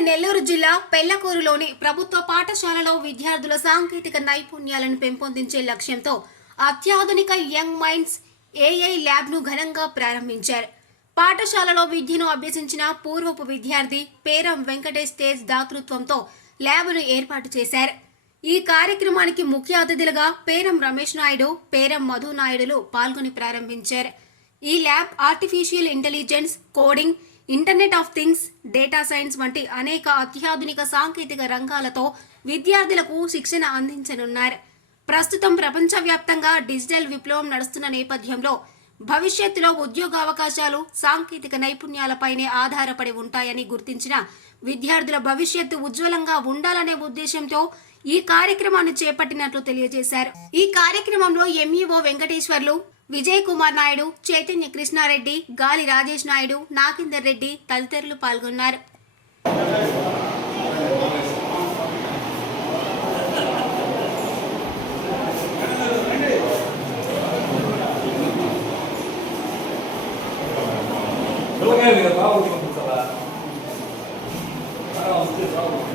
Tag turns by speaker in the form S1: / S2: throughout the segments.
S1: నెల్లూరు జిల్లా పెళ్ళకూరులోని ప్రభుత్వ పాఠశాలలో విద్యార్థుల సాంకేతిక నైపుణ్యాలను పెంపొందించే లక్ష్యంతో అత్యాధునిక యంగ్ మైండ్స్ ఏఐ ల్యాబ్ను ఘనంగా ప్రారంభించారు. పాఠశాలలో విద్యను అభ్యసించిన పూర్వపు విద్యార్థి పేరం వెంకటేష్ తేజ్ దాతృత్వంతో ల్యాబ్ను ఏర్పాటు చేశారు. ఈ కార్యక్రమానికి ముఖ్య అతిథులుగా పేరం రమేష్ నాయుడు పేరం మధు నాయుడులు పాల్గొని ప్రారంభించారు. ఈ lab artificial intelligence coding internet of things data science వంటి అనేక అత్యాధునిక సాంకేతిక రంగాలతో విద్యార్థులకు శిక్షణ అందించనున్నారు. ప్రస్తుతం ప్రపంచవ్యాప్తంగా డిజిటల్ విప్లవం నడుస్తున్న నేపథ్యంలో భవిష్యత్తులో ఉద్యోగ అవకాశాలు సాంకేతిక నైపుణ్యాలపైనే ఆధారపడి ఉంటాయని గుర్తించిన విద్యార్థుల భవిష్యత్తు ఉజ్వలంగా ఉండాలనే ఉద్దేశంతో ఈ కార్యక్రమాన్ని చేపట్టినట్లు తెలియజేశారు. ఈ కార్యక్రమంలో ఎంఈఓ వెంకటేశ్వర్లు విజయ్ కుమార్ నాయుడు చైతన్య కృష్ణారెడ్డి గాలి రాజేష్ నాయుడు నాగేందర్ రెడ్డి తదితరులు పాల్గొన్నారు.
S2: పిల్లకాయలు కదా బాబు పంపించాలా వస్తే బాబు చేరేమన్నా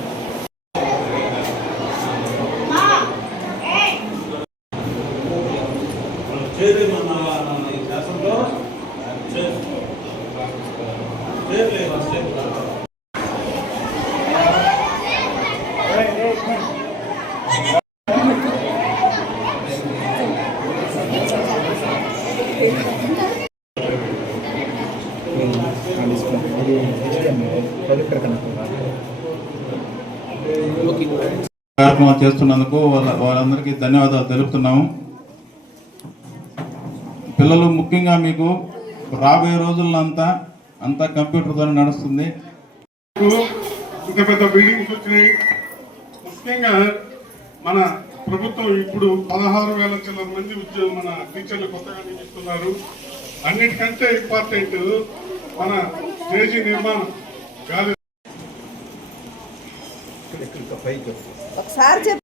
S3: కార్యక్రమం చేస్తున్నందుకు వాళ్ళ వాళ్ళందరికీ ధన్యవాదాలు తెలుపుతున్నాము. పిల్లలు ముఖ్యంగా మీకు రాబోయే రోజుల్లో అంతా అంతా కంప్యూటర్తోనే నడుస్తుంది.
S4: ఇంత పెద్ద బిల్డింగ్స్ వచ్చినాయి. ముఖ్యంగా మన ప్రభుత్వం ఇప్పుడు పదహారు వేల చిల్లర మంది ఉద్యోగం మన టీచర్లు కొత్తగా నియమిస్తున్నారు. అన్నిటికంటే ఇంపార్టెంట్ మన స్టేజీ నిర్మాణం. గాలి
S5: ఒకసారి చెప్పు